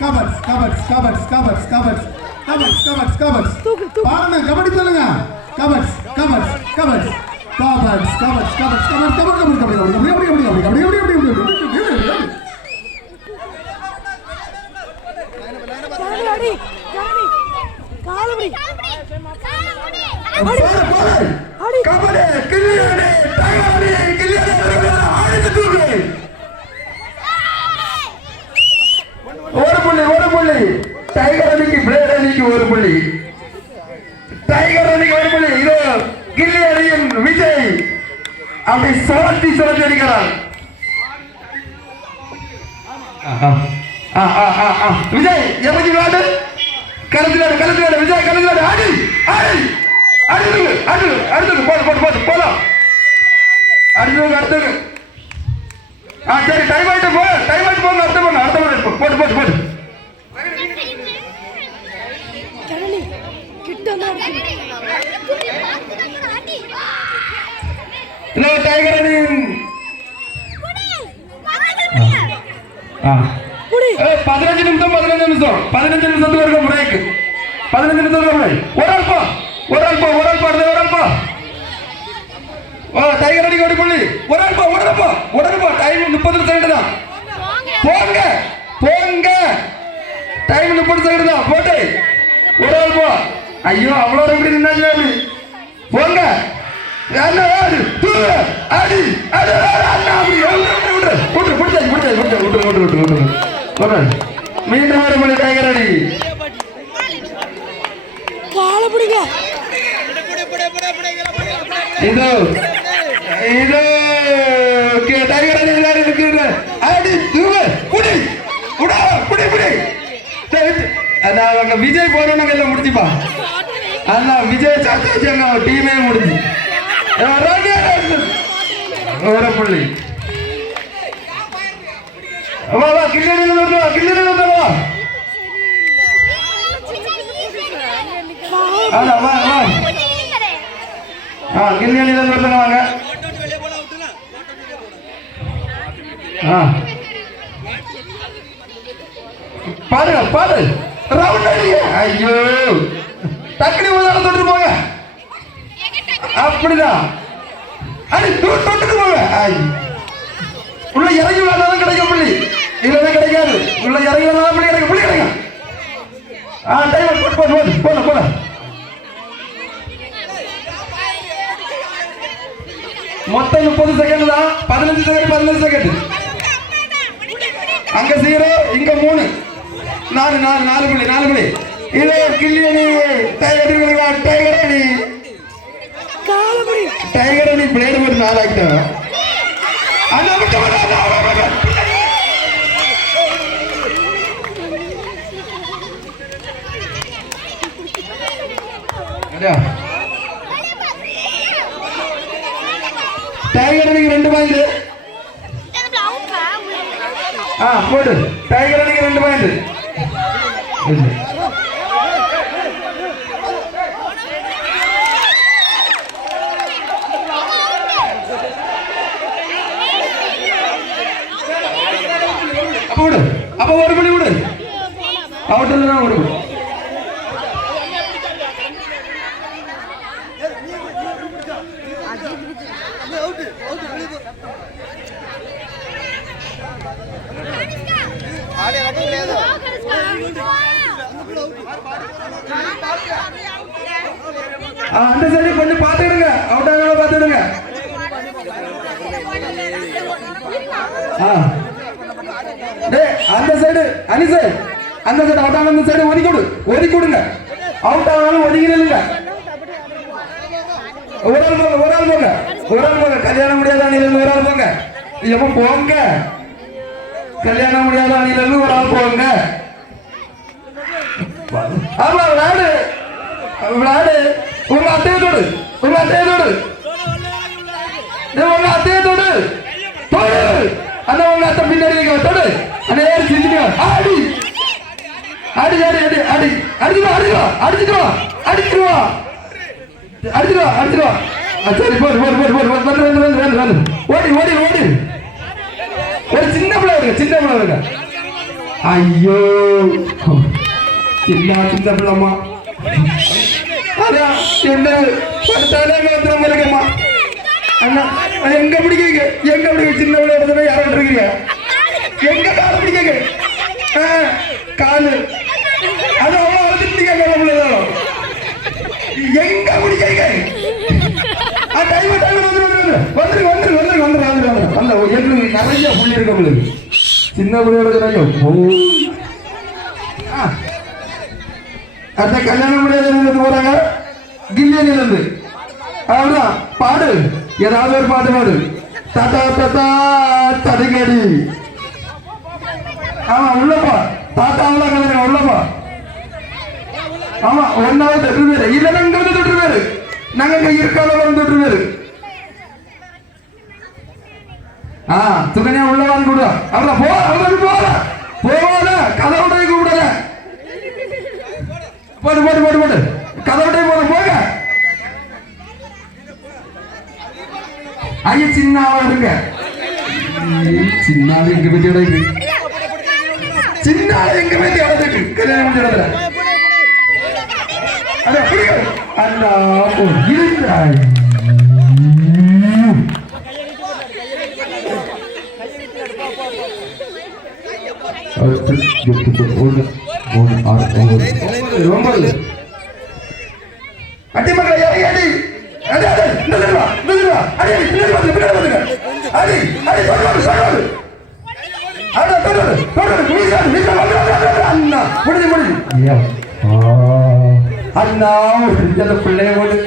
கபட்ஸ் கபட்ஸ் கபட்ஸ் கபட்ஸ் கபட்ஸ் கபட்ஸ் கபட்ஸ் கபட்ஸ் பாருங்க கபடி சொல்லுங்க கபட்ஸ் கபட்ஸ் கபட்ஸ் கபட்ஸ் கபட்ஸ் கபட்ஸ் கபட்ஸ் கபட்ஸ் கபட்ஸ் கபடி கபடி கபடி கபடி கபடி கபடி கபடி கபடி கபடி கபடி கபடி ஜானி அடி ஜானி காலபடி போடு, போடு. அடி. கபடி புள்ளி. டைகர் அணிக்கு பிளேட் அணிக்கு ஒரு புள்ளி. டைகர் அணிக்கு ஒரு புள்ளி. இது கில்லி அணியின் விஜய். அப்படி சுழத்தி சுழத்தி அடிக்கிறார். விஜய் எப்படி விளையாடு. கலந்து விளையாடு கலந்து விளையாடு. விஜய் கலந்து விளையாடு. ஆடி ஆடி அடுத்து அடுத்து அடுத்து போடு போடு போடு போலாம் அடுத்தது அடுத்தது ஆ சரி டைம் ஆயிட்டு போ. டைம் ஆயிட்டு போங்க. அடுத்த போங்க அடுத்த போங்க போட்டு போட்டு போட்டு கூட்டமா இருக்கு டைகரனின் பதினஞ்சு நிமிஷம் பதினஞ்சு நிமிஷம் பதினஞ்சு நிமிஷத்துக்கு இருக்க பிரேக் பதினஞ்சு நிமிஷம் பிரேக் ஒரு அல்பம் ஒரு அல்பம் ஒரு அல்பம் அடுத்த ஒரு அல்பம் ஓ டைகர் அடிக்க ஒரு புள்ளி ஒரு அல்பம் உடனப்போ உடனப்போ டைம் முப்பது செகண்ட் தான் போங்க போங்க டைம் முப்பது செகண்ட் தான் போட்டு ஒரு அல்பம் ஐயோ அவ்வளவு எப்படி நின்னாங்களே அப்படி போங்க என்ன ஆடு தூரு அடி அண்ணா அப்படி விட்டு விட்டு பிடிச்சாச்சு பிடிச்சாச்சு விட்டு விட்டு விட்டு விட்டு விட்டு மீண்டும் ஒரு மணி டேங்கர் அடி இதோ இதோ டைகர் அடி விளையாடி இருக்கிற அடி குடி குடா குடி குடி நான் அங்கே விஜய் போறவனங்க எல்லாம் முடிச்சுப்பா அண்ணா விஜய் சாத்தி வச்சாங்க டீமே முடிஞ்சு ஒரு புள்ளி வா வா கில்லடியில் வந்து வா கில்லடியில் வந்து வா அண்ணா வா வா ஆ கில்லடியில் வந்து ஒருத்தங்க வாங்க ஆ பாருங்க பாரு ரவுண்ட் ஐயோ டக்குனி உதாரணம் தொட்டு போங்க. அப்படிதான். அடி தூ தொட்டுட்டு போங்க. உள்ள இறங்கி விளாண்டாதான் கிடைக்கும் புள்ளி. இல்லைன்னா கிடைக்காது. உள்ள இறங்கி விளாண்டாதான் புள்ளி கிடைக்கும். புள்ளி கிடைக்கும். ஆ டைம் போட்டு போட்டு போட்டு போன போன மொத்தம் முப்பது செகண்ட் தான். பதினஞ்சு செகண்ட் பதினஞ்சு செகண்ட் அங்க ஜீரோ இங்க மூணு. நாலு நாலு நாலு புள்ளி நாலு புள்ளி. இது கில்லியணி டைகர் அணி டைகர் அணி. டைகர் அணி பிளேடு நாலு ஆகிட்டோம் அண்ணா டைகர் அணிக்கு ரெண்டு பாயிண்ட் ஆ போடு. டைகர் அணிக்கு ரெண்டு பாயிண்ட் அப்ப விடு. அப்ப ஒரு மணி விடு. அவுட்டில் தான் விடு அந்த சரி கொஞ்சம் பாத்துடுங்க அவுட் ஆகாம பார்த்துடுங்க ஆ. டேய் அந்த சைடு அனி சைடு அந்த சைடு அவுட் ஆன அந்த சைடு ஒதுக்கி விடு ஒதுக்கி விடுங்க அவுட் ஆனாலும் ஒதுக்கி ஒரு ஆள் போங்க ஒரு ஆள் போங்க. ஒரு ஆள் போங்க. கல்யாணம் முடியாத அணியில ஒரு ஆள் போங்க. எப்ப போங்க. கல்யாணம் முடியாத அணியில இருந்து ஒரு ஆள் போங்க. ஆமா விளையாடு. விளையாடு. உங்க அத்தையை தொடு. உங்க அத்தையை தொடு. உங்க அத்தையை தொடு. தொடு. அந்த உங்க அத்தை பின்னாடி வைக்க தொடு அந்த ஏறி செஞ்சுட்டு ஆடி அடி அடி அடி அடி. அடிச்சுவா அடிச்சுவா அடிச்சுட்டு அடிச்சுவா அடிச்சுவா அடிச்சுவா சரி போடு போடு போடு போடு வந்து வந்து வந்து வந்து வந்து. ஓடி ஓடி ஓடி. ஒரு சின்ன பிள்ளை இருக்க சின்ன பிள்ளை இருக்க ஐயோ. சின்ன சின்ன பிள்ளைமா அதான் என்ன? படுத்தாலே மாத்திரம் இருக்கம்மா அண்ணா எங்க பிடிக்கீங்க எங்க பிடிக்க சின்ன பிள்ளை இடத்துல யாரும் இருக்கீங்க எங்க காலு. குடிக்க நிறைய புள்ளி இருக்கு உங்களுக்கு. சின்ன பிள்ளையோட நிறைய அடுத்த கல்யாணம் முடியாத போறாங்க? கில்லியிலிருந்து அவ்வளோதான் பாடு. ஏதாவது ஒரு பாட்டு பாடு. ததா ததா தடுக்கடி. ஆமா உள்ளப்பா. தாத்தாவெல்லாம் கலக்கிறேன் உள்ளப்பா. ஆமா ஒன்னாவது தொற்று பேரு இல்லைன்னா இங்க வந்து தொட்டு பேரு நாங்க இங்க இருக்கால வந்து தொட்டு பேரு ஆ சுகன்யா உள்ளவான்னு கூட அவர போ அவள போற போவாத கதவுடைய கூப்பிடல போடு போடு போடு. போடு கதவுடைய போற போக ஐய சின்ன ஆளா இருங்க. ஈ, சின்ன ஆளு எங்க பத்தி இருக்கு. சின்ன ஆளு எங்க பத்தி இடத்துக்கு கல்யாணம் முடிஞ்ச முடிஞ்சு முடிஞ்சு அண்ணா ஒரு பிள்ளையோடு